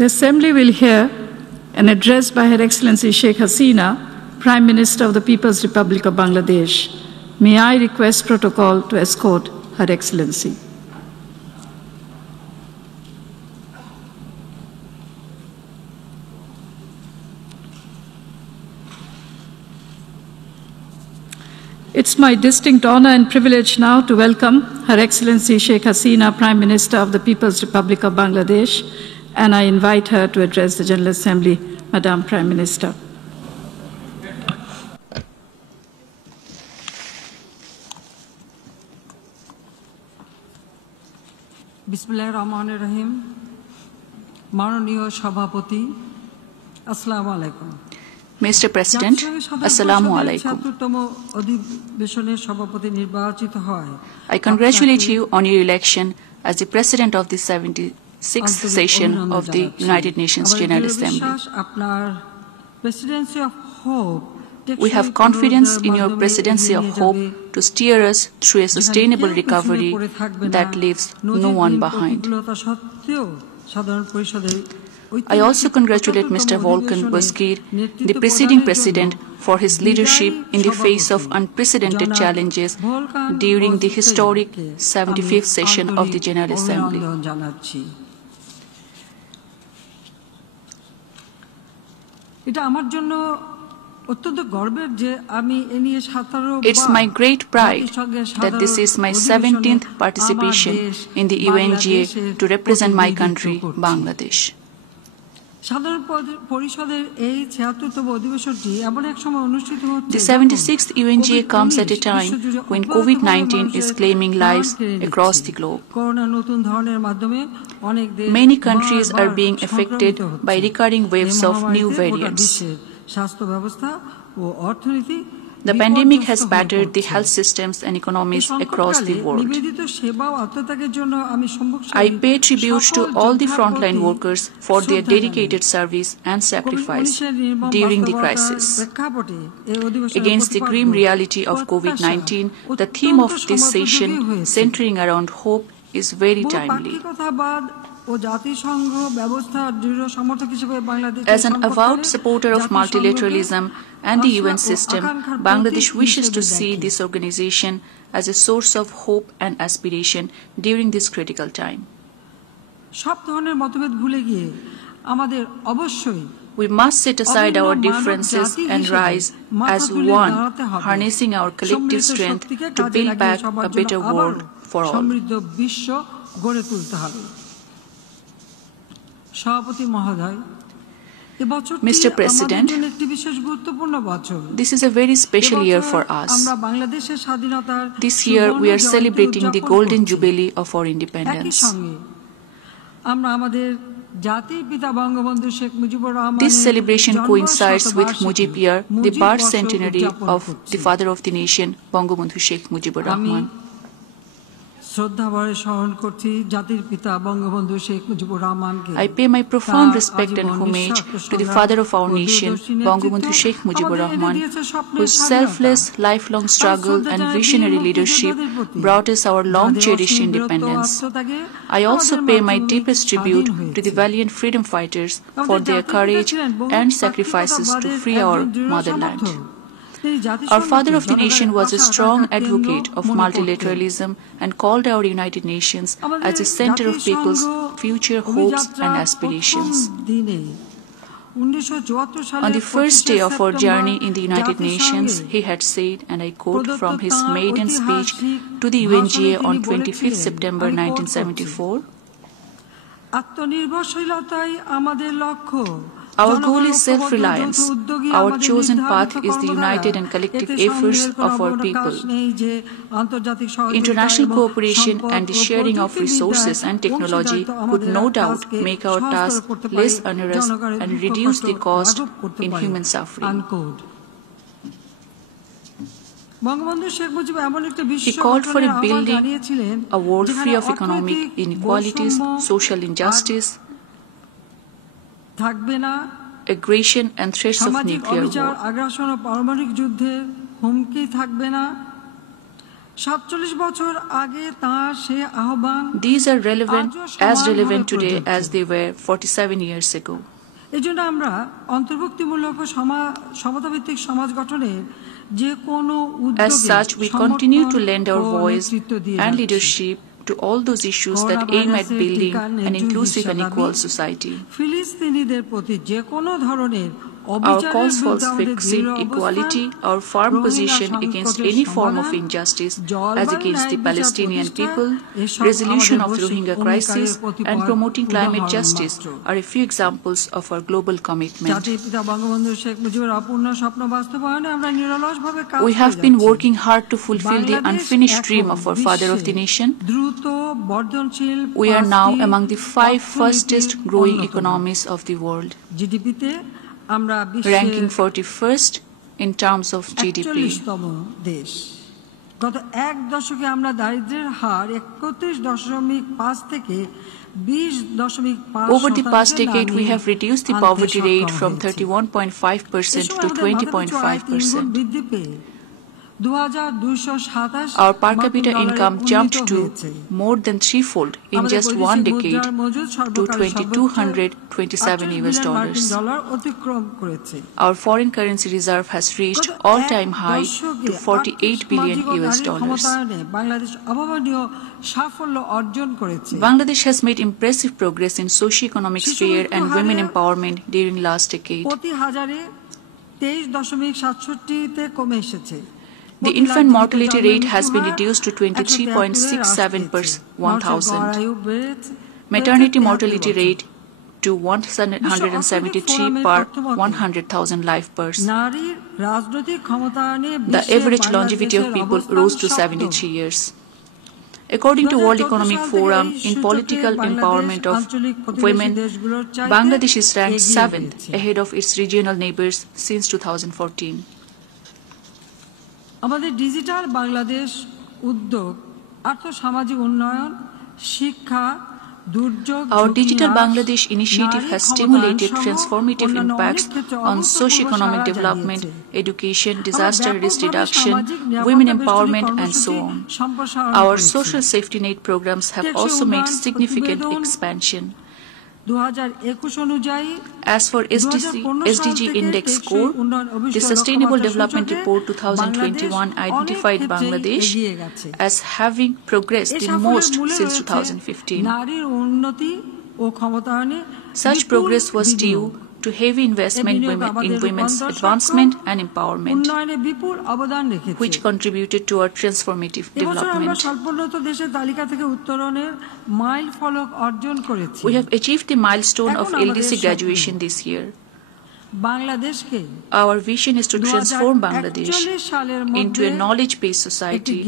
The Assembly will hear an address by Her Excellency Sheikh Hasina, Prime Minister of the People's Republic of Bangladesh. May I request protocol to escort Her Excellency. It's my distinct honor and privilege now to welcome Her Excellency Sheikh Hasina, Prime Minister of the People's Republic of Bangladesh, and I invite her to address the General Assembly. Madam Prime Minister. Bismillahirrahmanirrahim. Mananiya Sabhapati, Assalamu alaikum. Mr. President, Assalamu alaikum. I congratulate you on your election as the President of the 76th session of the United Nations General Assembly. We have confidence in your presidency of hope to steer us through a sustainable recovery that leaves no one behind. I also congratulate Mr. Volkan Bozkir, the preceding president, for his leadership in the face of unprecedented challenges during the historic 75th session of the General Assembly. It's my great pride that this is my 17th participation in the UNGA to represent my country, Bangladesh. The 76th UNGA comes at a time when COVID-19 is claiming lives across the globe. Many countries are being affected by recurring waves of new variants. The pandemic has battered the health systems and economies across the world. I pay tribute to all the frontline workers for their dedicated service and sacrifice during the crisis. Against the grim reality of COVID-19, the theme of this session, centering around hope, is very timely. As an avowed supporter of multilateralism and the UN system, Bangladesh wishes to see this organization as a source of hope and aspiration during this critical time. We must set aside our differences and rise as one, harnessing our collective strength to build back a better world for all. Mr. President, this is a very special year for us. This year we are celebrating the Golden Jubilee of our independence. This celebration coincides with Mujib Year, the birth centenary of the father of the nation, Bangabandhu Sheikh Mujibur Rahman. I pay my profound respect and homage to the father of our nation, Bangabandhu Sheikh Mujibur Rahman, whose selfless, lifelong struggle and visionary leadership brought us our long-cherished independence. I also pay my deepest tribute to the valiant freedom fighters for their courage and sacrifices to free our motherland. Our father of the nation was a strong advocate of multilateralism and called our United Nations as the center of people's future hopes and aspirations. On the first day of our journey in the United Nations, he had said, and I quote from his maiden speech to the UNGA on 25th September 1974, "Our goal is self-reliance. Our chosen path is the united and collective efforts of our people. International cooperation and the sharing of resources and technology would no doubt make our task less onerous and reduce the cost in human suffering." He called for a building a world free of economic inequalities, social injustice, aggression and threats of nuclear war. These are as relevant today as they were 47 years ago. এজন্য আমরা অন্তর্ভুক্তিমূলক ও সমতাভিত্তিক সমাজ গঠনের যে কোনো উদ্যোগে As such, we continue to lend our voice and leadership to all those issues that aim at building an inclusive and equal society. ফিলিস্তিনিদের প্রতি যে কোনো ধরনের Our calls for fixing equality, our firm position against any form of injustice as against the Palestinian people, resolution of the Rohingya crisis, and promoting climate justice are a few examples of our global commitment. We have been working hard to fulfill the unfinished dream of our father of the nation. We are now among the 5 fastest growing economies of the world, ranking 41st in terms of GDP. গত এক দশকে আমরা দারিদ্র্যের হার 31.5 থেকে 20.5%. Over the past decade, we have reduced the poverty rate from 31.5% to 20.5%. Our per capita income jumped to more than threefold in just one decade to $2,227. Our foreign currency reserve has reached all-time high to $48 billion. Bangladesh has made impressive progress in socio-economic sphere and women empowerment during last decade. The infant mortality rate has been reduced to 23.67 per 1,000. Maternity mortality rate to 173 per 100,000 live births. The average longevity of people rose to 73 years. According to World Economic Forum, in political empowerment of women, Bangladesh is ranked 7th ahead of its regional neighbors since 2014. আমাদের digital Bangladesh উদ্যোগ আর্থসামাজিক উন্নয়ন শিক্ষা দুর্যোগ Our Digital Bangladesh initiative has stimulated transformative impacts on socio-economic development, education, disaster risk reduction, women empowerment, and so on. Our social safety net programs have also made significant expansion. As for SDG Index score, the Sustainable Development Report 2021 identified Bangladesh as having progressed the most since 2015. Such progress was due to heavy investment in women's advancement and empowerment, which contributed to our transformative development. We have achieved the milestone of LDC graduation this year. Our vision is to transform Bangladesh into a knowledge-based society,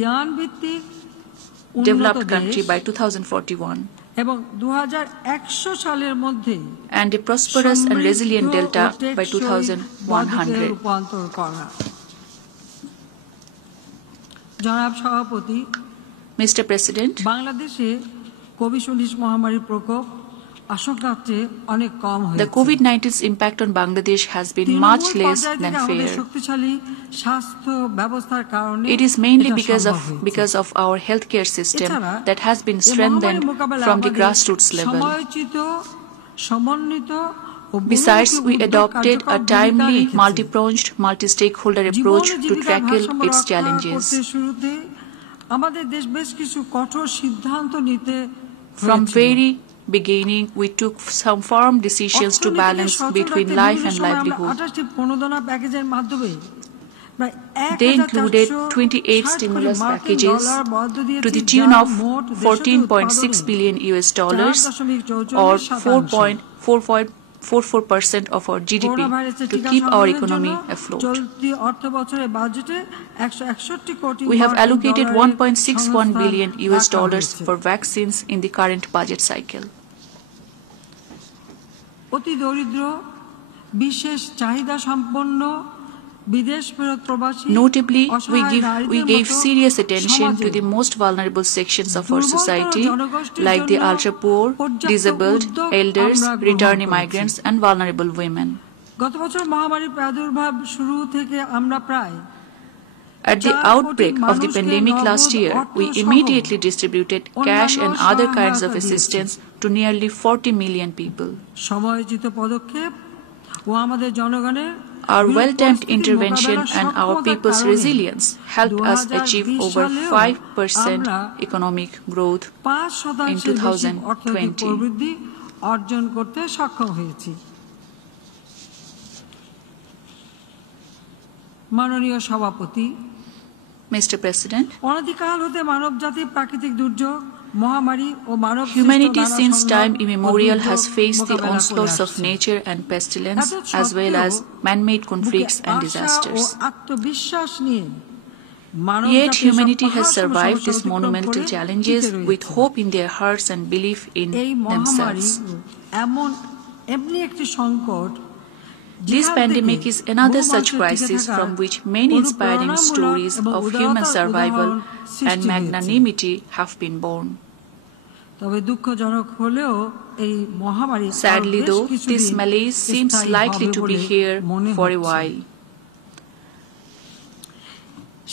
developed country by 2041. And a prosperous and resilient Delta by 2100. Mr. President, the COVID-19's impact on Bangladesh has been much less than fair. It is mainly because of our healthcare system that has been strengthened from the grassroots level. Besides, we adopted a timely, multi-pronged, multi-stakeholder approach to tackle its challenges. From very beginning, we took some firm decisions to balance between life and livelihood. They included 28 stimulus packages to the tune of $14.6 billion or 4.44% of our GDP to keep our economy afloat. We have allocated $1.61 billion for vaccines in the current budget cycle. Notably, we gave serious attention to the most vulnerable sections of our society, like the ultra-poor, disabled, elders, returning migrants, and vulnerable women. At the outbreak of the pandemic last year, we immediately distributed cash and other kinds of assistance to nearly 40 million people. Our well-timed intervention and our people's resilience helped us achieve over 5% economic growth in 2020. মাননীয় সভাপতি, Mr. President, অনাদিকাল হতে মানবজাতি প্রাকৃতিক দুর্যোগ, মহামারী ও মানব humanity since time immemorial has faced the onslaughts of nature and pestilence as well as man-made conflicts and disasters. আত্মবিশ্বাস নিয়ে Yet humanity has survived these monumental challenges with hope in their hearts and belief in themselves. This pandemic is another such crisis from which many inspiring stories of human survival and magnanimity have been born. Sadly though, this malaise seems likely to be here for a while.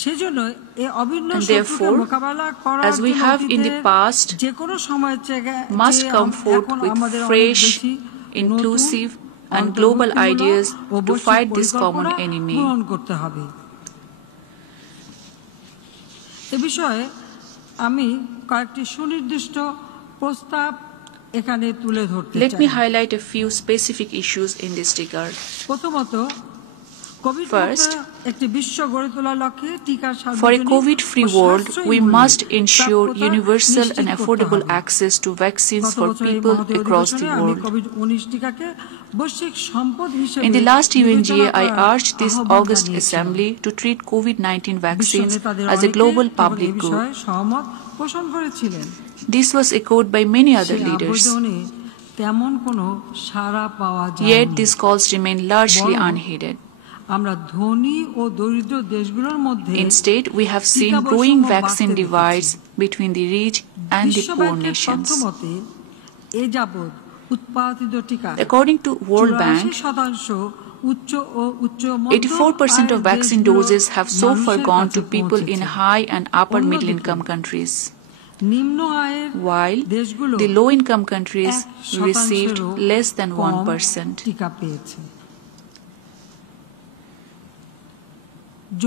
And therefore, as we have in the past, must come forth with fresh, inclusive, and global ideas to fight this common enemy. Let me highlight a few specific issues in this regard. First, for a COVID-free world, we must ensure universal and affordable access to vaccines for people across the world. In the last UNGA, I urged this August Assembly to treat COVID-19 vaccines as a global public good. This was echoed by many other leaders. Yet these calls remain largely unheeded. Instead, we have seen growing vaccine divides between the rich and the poor nations. According to World Bank, 84% of vaccine doses have so far gone to people in high and upper middle-income countries, while the low-income countries received less than 1%. This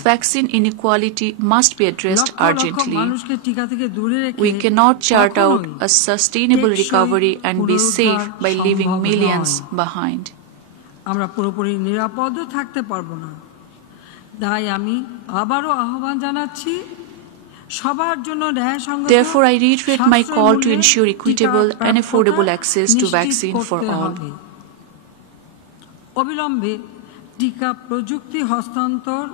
vaccine inequality must be addressed urgently. We cannot chart out a sustainable recovery and be safe by leaving millions behind. Therefore, I reiterate my call to ensure equitable and affordable access to vaccine for all. অবিলম্বে টিকা প্রযুক্তি হস্তান্তর,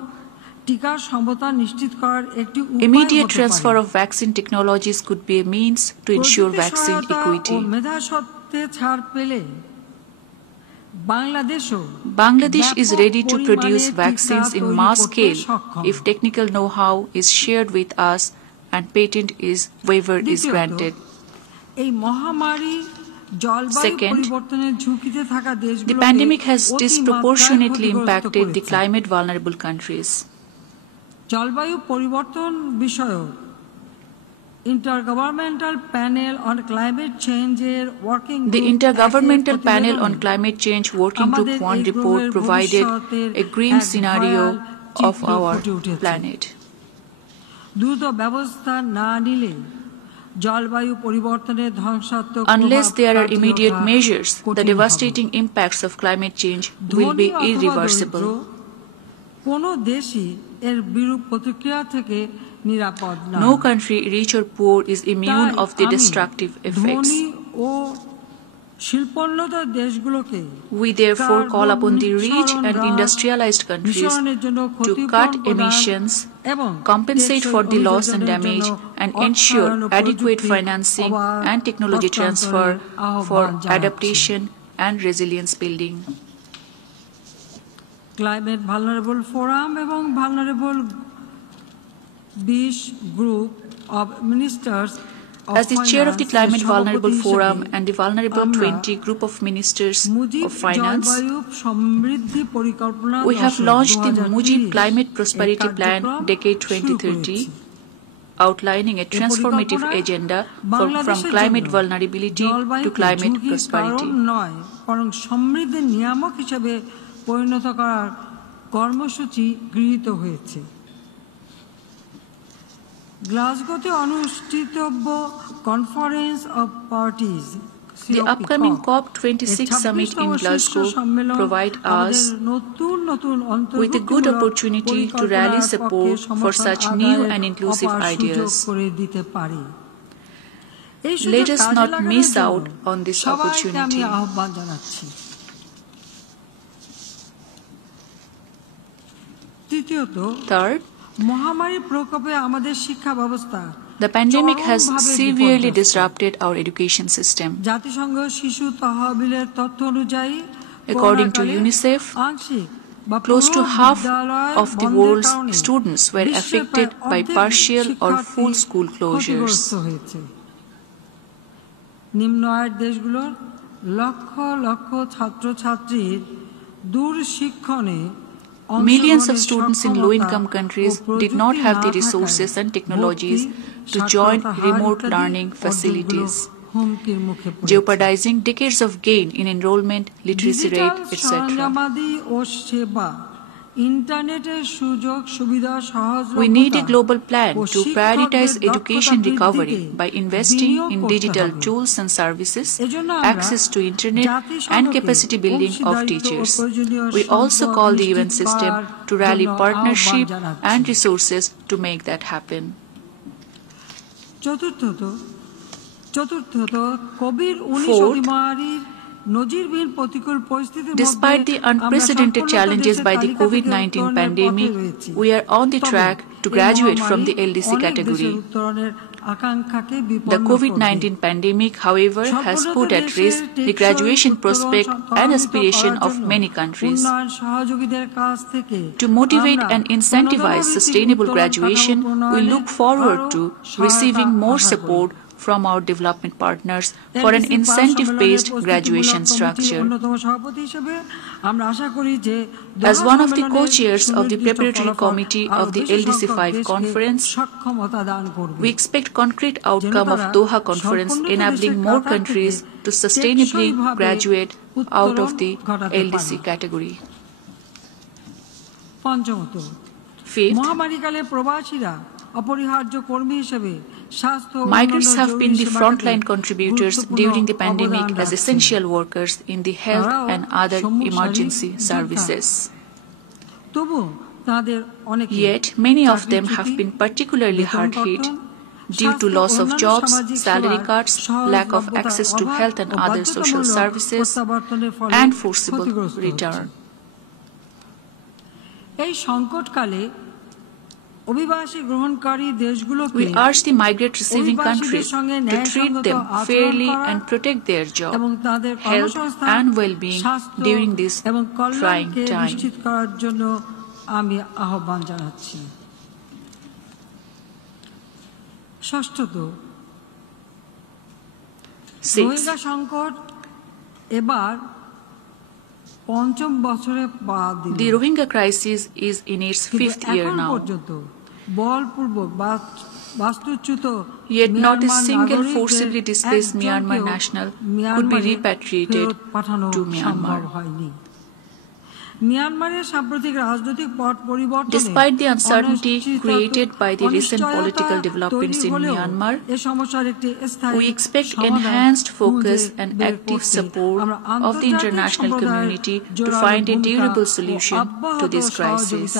টিকার সমতা নিশ্চিত করার একটি উপায় হতে পারে। Immediate transfer of vaccine technologies could be a means to ensure vaccine equity. মেধাস্বত্বে ছাড় পেলে Bangladesh is ready to produce vaccines in mass scale if technical know-how is shared with us and patent waiver is granted. এই মহামারী Second, the pandemic has disproportionately impacted the climate vulnerable countries. জলবায়ু পরিবর্তন বিষয়ক Intergovernmental Panel on Climate Change working group. The Intergovernmental Panel on Climate Change working group one report provided a grim scenario of our planet. Unless there are immediate measures, the devastating impacts of climate change will be irreversible. No country, rich or poor, is immune of the destructive effects. We therefore call upon the rich and industrialized countries to cut emissions, compensate for the loss and damage, and ensure adequate financing and technology transfer for adaptation and resilience building. Climate Vulnerable Forum এবং Vulnerable 20 Group of Ministers As the chair of the Climate Vulnerable Forum and the Vulnerable 20 Group of Ministers of Finance, we have launched the Mujib Climate Prosperity Plan Decade 2030, outlining a transformative agenda from climate vulnerability to climate prosperity. গ্লাসগোতে অনুষ্ঠিতব্য conference of parties The upcoming COP26 summit in Glasgow provides us with a good opportunity to rally support for such new and inclusive ideas. Let us not miss out on this opportunity. Third, the pandemic has severely disrupted our education system. According to UNICEF, close to half of the world's students were affected by partial or full school closures. নিম্ন আয়ের দেশগুলোর লক্ষ লক্ষ ছাত্রছাত্রীর দূর শিক্ষণে Millions of students in low-income countries did not have the resources and technologies to join remote learning facilities, jeopardizing decades of gain in enrollment, literacy rate, etc. We need a global plan to prioritize education recovery by investing in digital tools and services, access to internet, and capacity building of teachers. We also call the UN system to rally partnership and resources to make that happen. Fourth, despite the unprecedented challenges by the COVID-19 pandemic, we are on the track to graduate from the LDC category. The COVID-19 pandemic, however, has put at risk the graduation prospect and aspiration of many countries. To motivate and incentivize sustainable graduation, we look forward to receiving more support from our development partners for an incentive-based graduation structure. As one of the co-chairs of the preparatory committee of the LDC-5 conference, we expect concrete outcome of Doha conference enabling more countries to sustainably graduate out of the LDC category. Fifth, migrants have been the frontline contributors during the pandemic as essential workers in the health and other emergency services. Yet, many of them have been particularly hard hit due to loss of jobs, salary cuts, lack of access to health and other social services, and forcible return. We urge the migrant receiving countries to treat them fairly and protect their job, health and well-being during this trying time. Sixth, the Rohingya crisis is in its fifth year now. Yet not a single forcibly displaced Myanmar national could be repatriated to Myanmar. Despite the uncertainty created by the recent political developments in Myanmar, we expect enhanced focus and active support of the international community to find a durable solution to this crisis.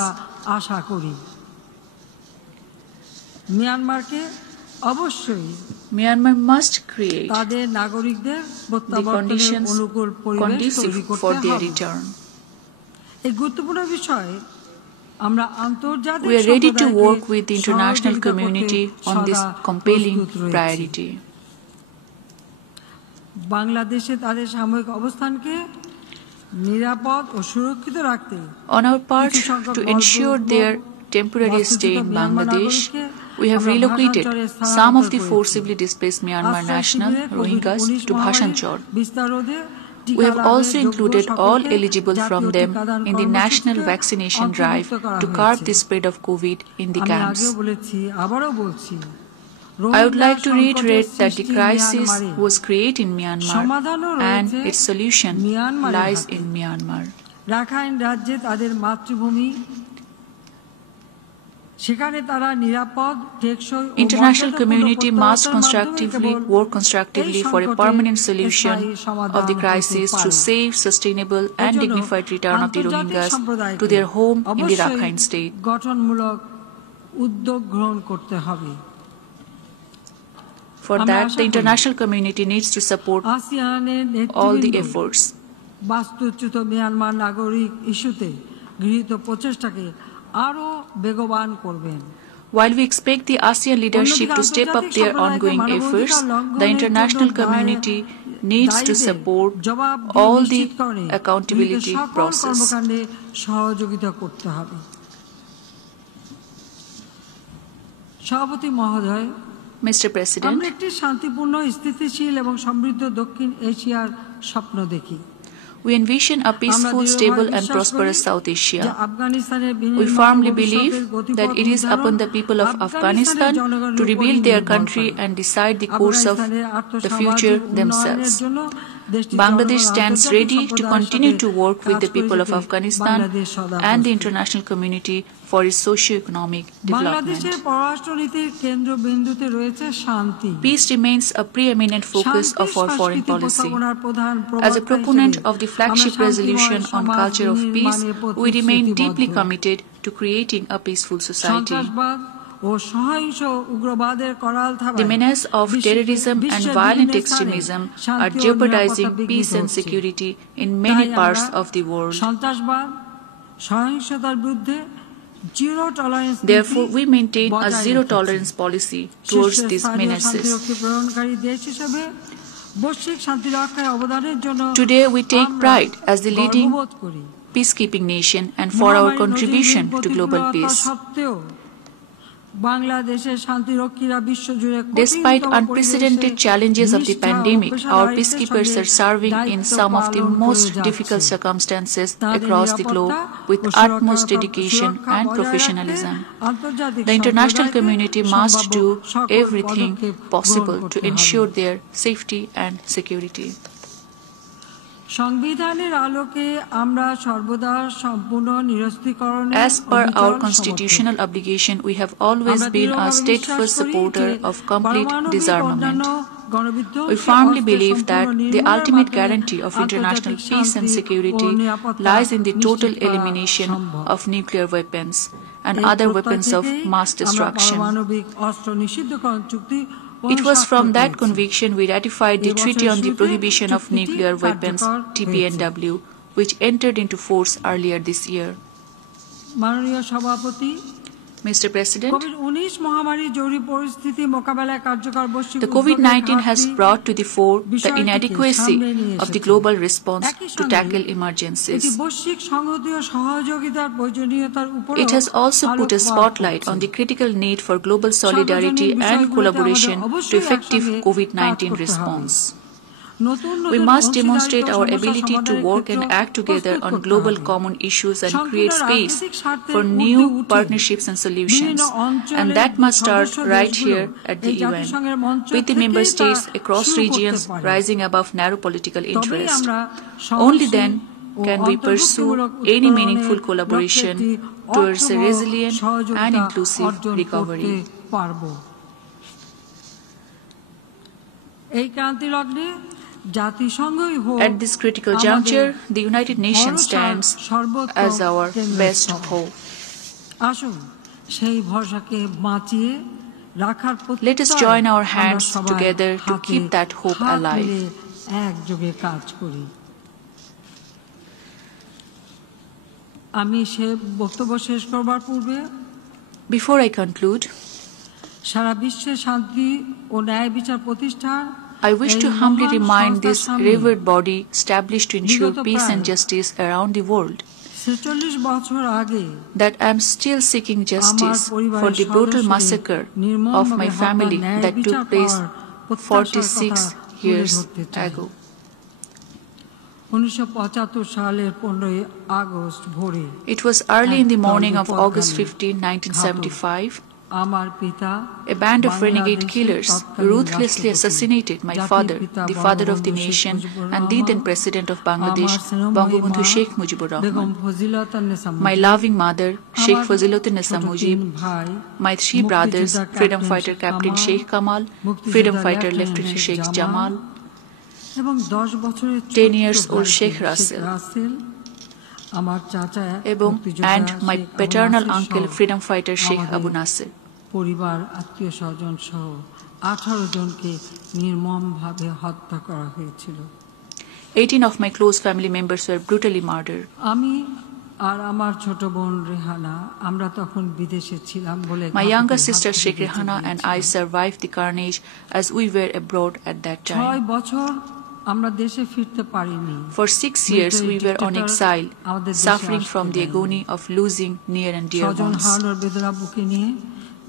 Myanmar must create the conditions conducive for their return. We are ready to work with the international community on this compelling priority. On our part, to ensure their temporary stay in Bangladesh, We have relocated some of the forcibly displaced Myanmar national Rohingyas to Bhasanchar. We have also included all eligible from them in the national vaccination drive to curb the spread of COVID in the camps. I would like to reiterate that the crisis was created in Myanmar and its solution lies in Myanmar. Rakhine রাজ্যে তাদের মাতৃভূমি সেখানে তারা নিরাপদ টেকসই International community must work constructively for a permanent solution of the crisis to safe, sustainable and dignified return of the Rohingyas to their home in the Rakhine state. গঠনমূলক উদ্যোগ গ্রহণ করতে হবে For that, the international community needs to support all the efforts. বাস্তুচ্যুত Myanmar নাগরিক ইস্যুতে গৃহীত প্রচেষ্টাকে আরো বেগবান করবেন While we expect the ASEAN leadership to step up their ongoing efforts, the international community needs to support all the accountability process. সহযোগিতা করতে হবে সভাপতি মহোদয় Mr. President, আমরা একটি শান্তিপূর্ণ স্থিতিশীল এবং সমৃদ্ধ দক্ষিণ এশিয়ার স্বপ্ন দেখি we envision a peaceful, stable and prosperous South Asia. We firmly believe that it is upon the people of Afghanistan to rebuild their country and decide the course of the future themselves. Bangladesh stands ready to continue to work with the people of Afghanistan and the international community for its socio-economic development. Peace remains a preeminent focus of our foreign policy. As a proponent of the flagship resolution on culture of peace, we remain deeply committed to creating a peaceful society. The menace of terrorism and violent extremism are jeopardizing peace and security in many parts of the world. Therefore, we maintain a zero-tolerance policy towards these menaces. Today, we take pride as the leading peacekeeping nation and for our contribution to global peace. Despite unprecedented challenges of the pandemic, our peacekeepers are serving in some of the most difficult circumstances across the globe with utmost dedication and professionalism. The international community must do everything possible to ensure their safety and security. As per our constitutional obligation, we have always been a steadfast supporter of complete disarmament. We firmly believe that the ultimate guarantee of international peace and security lies in the total elimination of nuclear weapons and other weapons of mass destruction. It was from that conviction we ratified the Treaty on the Prohibition of Nuclear Weapons, TPNW, which entered into force earlier this year. Mr. President, the COVID-19 has brought to the fore the inadequacy of the global response to tackle emergencies. It has also put a spotlight on the critical need for global solidarity and collaboration to effective COVID-19 response. We must demonstrate our ability to work and act together on global common issues and create space for new partnerships and solutions. And that must start right here at the UN, with the member states across regions rising above narrow political interest. Only then can we pursue any meaningful collaboration towards a resilient and inclusive recovery. At this critical juncture, the United Nations stands as our best hope. Let us join our hands together to keep that hope alive. Before I conclude, I wish to humbly remind this revered body established to ensure peace and justice around the world that I am still seeking justice for the brutal massacre of my family that took place 46 years ago. It was early in the morning of August 15, 1975. A band of renegade killers ruthlessly assassinated my father, the father of the nation and the then President of Bangladesh, Bangabandhu Sheikh Mujibur Rahman, my loving mother, Sheikh Fazilunnisa Mujib, my 3 brothers, freedom fighter Captain Sheikh Kamal, freedom fighter Lieutenant Sheikh Jamal, 10 years old Sheikh Russell, and my paternal uncle, freedom fighter Sheikh Abu Nasir. 18 of my close family members were brutally murdered. My younger sister Sheikh Rehana and I survived the carnage as we were abroad at that time. For 6 years we were on exile, suffering from the agony of losing near and dear ones.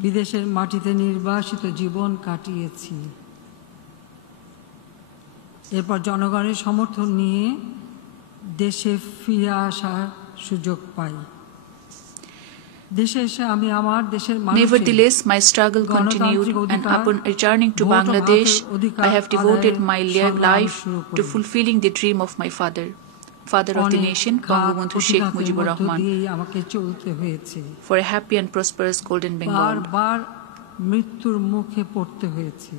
বিদেশের মাটিতে নির্বাসিত জীবন কাটিয়েছি। এরপর জনগণের সমর্থন নিয়ে দেশে ফিরে আসার সুযোগ পাই। দেশে এসে আমি আমার দেশের মানুষের Nevertheless, my struggle continued, and upon returning to Bangladesh, I have devoted my life to fulfilling the dream of my father of the nation, Bangabandhu Sheikh Mujibur Rahman, for a happy and prosperous Golden Bengal. বারবার মৃত্যুর মুখে পড়তে হয়েছে,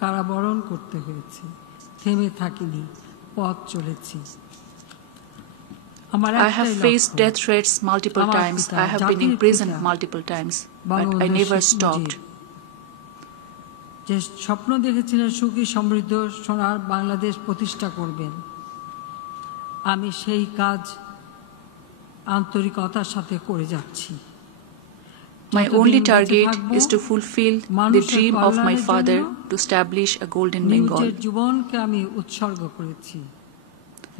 কারাবরণ করতে হয়েছে, থেমে থাকিনি, পথ চলেছি। I have faced death threats multiple times. I have been imprisoned multiple times, but I never stopped. যে স্বপ্ন দেখেছিলেন সুখী সমৃদ্ধ সোনার বাংলাদেশ প্রতিষ্ঠা করবেন, আমি সেই কাজ আন্তরিকতার সাথে করে যাচ্ছি। My only target is to fulfill the dream of my father to establish a Golden Bengal. জীবনকে আমি উৎসর্গ করেছি,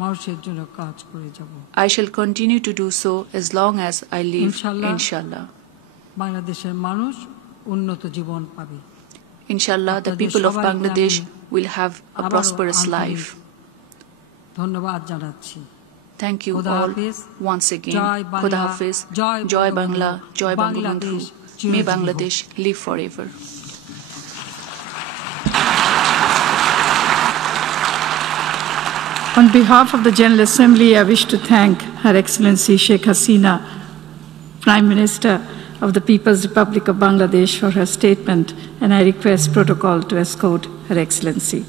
মানুষের জন্য কাজ করে যাব। I shall continue to do so as long as I live, inshallah. বাংলাদেশের মানুষ উন্নত জীবন পাবে। Inshallah, the people of Bangladesh will have a prosperous life. ধন্যবাদ জানাচ্ছি। Thank you all once again. Khuda Hafiz, Joy Bangla, Joy Bangabandhu. May Bangladesh live forever. On behalf of the General Assembly, I wish to thank Her Excellency Sheikh Hasina, Prime Minister of the People's Republic of Bangladesh, for her statement, and I request protocol to escort Her Excellency.